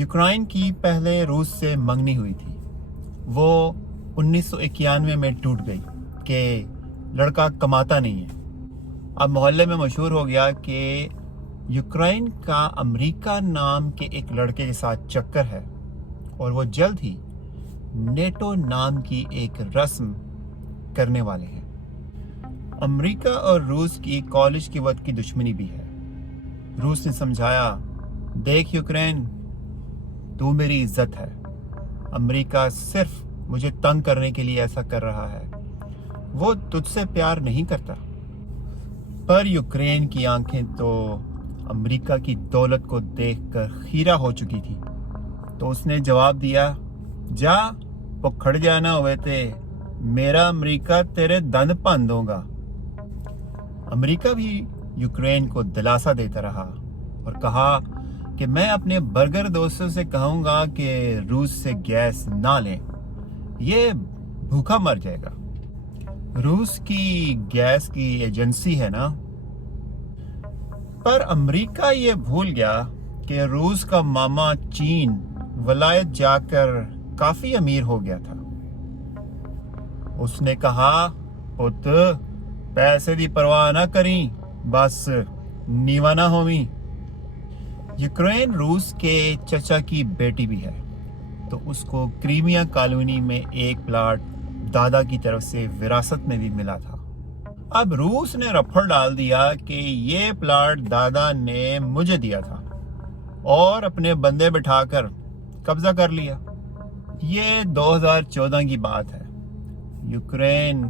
Ukraine की पहले रूस से मंगनी हुई थी। वो 1991 में टूट गई कि लड़का कमाता नहीं है। अब मोहल्ले में मशहूर हो गया कि यूक्रेन का अमेरिका नाम के एक लड़के के साथ चक्कर है और वो जल्द ही नेटो नाम की एक रस्म करने वाले हैं। अमेरिका और रूस की कॉलेज के वक्त की दुश्मनी भी है। रूस ने समझाया, देख यूक्रेन, तू मेरी इज्जत है। अमेरिका सिर्फ मुझे तंग करने के लिए ऐसा कर रहा है, वो तुझसे प्यार नहीं करता। पर यूक्रेन की आंखें तो अमेरिका की दौलत को देखकर खीरा हो चुकी थी। तो उसने जवाब दिया, जा भुखड़ जाना हुए थे, मेरा अमेरिका तेरे दंद भन दूंगा। अमेरिका भी यूक्रेन को दिलासा देता रहा और कहा कि मैं अपने बर्गर दोस्तों से कहूंगा कि रूस से गैस ना लें, ये भूखा मर जाएगा। रूस की गैस की एजेंसी है ना। पर अमेरिका ये भूल गया कि रूस का मामा चीन वलायत जाकर काफी अमीर हो गया था। उसने कहा, पुत पैसे की परवाह ना करी, बस नीवा ना होवी। यूक्रेन रूस के चचा की बेटी भी है, तो उसको क्रीमिया कॉलोनी में एक प्लाट दादा की तरफ से विरासत में भी मिला था। अब रूस ने रफड़ डाल दिया कि ये प्लाट दादा ने मुझे दिया था और अपने बंदे बिठाकर कब्जा कर लिया। ये 2014 की बात है। यूक्रेन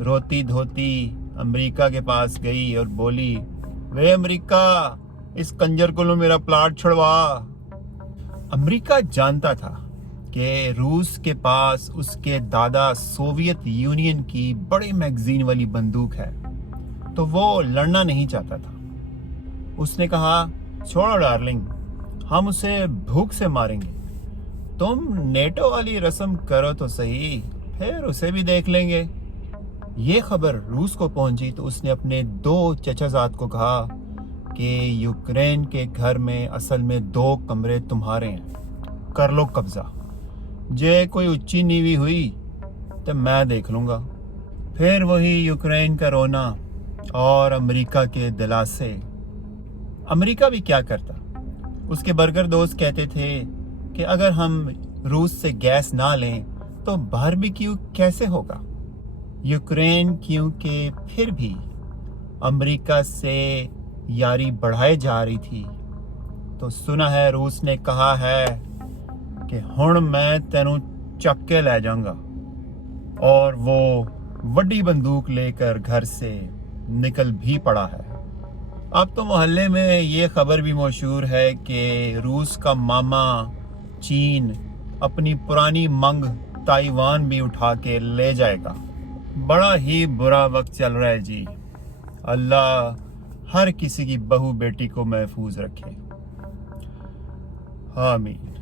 रोती धोती अमेरिका के पास गई और बोली, वे अमेरिका, इस कंजर को लो मेरा प्लाट छुड़वा। अमेरिका जानता था कि रूस के पास उसके दादा सोवियत यूनियन की बड़ी मैगजीन वाली बंदूक है, तो वो लड़ना नहीं चाहता था। उसने कहा, छोड़ो डार्लिंग, हम उसे भूख से मारेंगे। तुम नेटो वाली रस्म करो तो सही, फिर उसे भी देख लेंगे। ये खबर रूस को पहुंची तो उसने अपने 2 चचाजाद को कहा कि यूक्रेन के घर में असल में 2 कमरे तुम्हारे हैं, कर लो कब्जा। जे कोई ऊंची नीवी हुई तो मैं देख लूंगा। फिर वही यूक्रेन का रोना और अमेरिका के दिलासे। अमेरिका भी क्या करता। उसके बर्गर दोस्त कहते थे कि अगर हम रूस से गैस ना लें तो बारबेक्यू कैसे होगा। यूक्रेन क्योंकि फिर भी अमेरिका से यारी बढ़ाई जा रही थी, तो सुना है रूस ने कहा है कि हुण मैं तेनू चक के ले जाऊंगा। और वो बड़ी बंदूक लेकर घर से निकल भी पड़ा है। अब तो मोहल्ले में ये खबर भी मशहूर है कि रूस का मामा चीन अपनी पुरानी मंग ताइवान भी उठा के ले जाएगा। बड़ा ही बुरा वक्त चल रहा है जी। अल्लाह हर किसी की बहू बेटी को महफूज रखे। आमीन।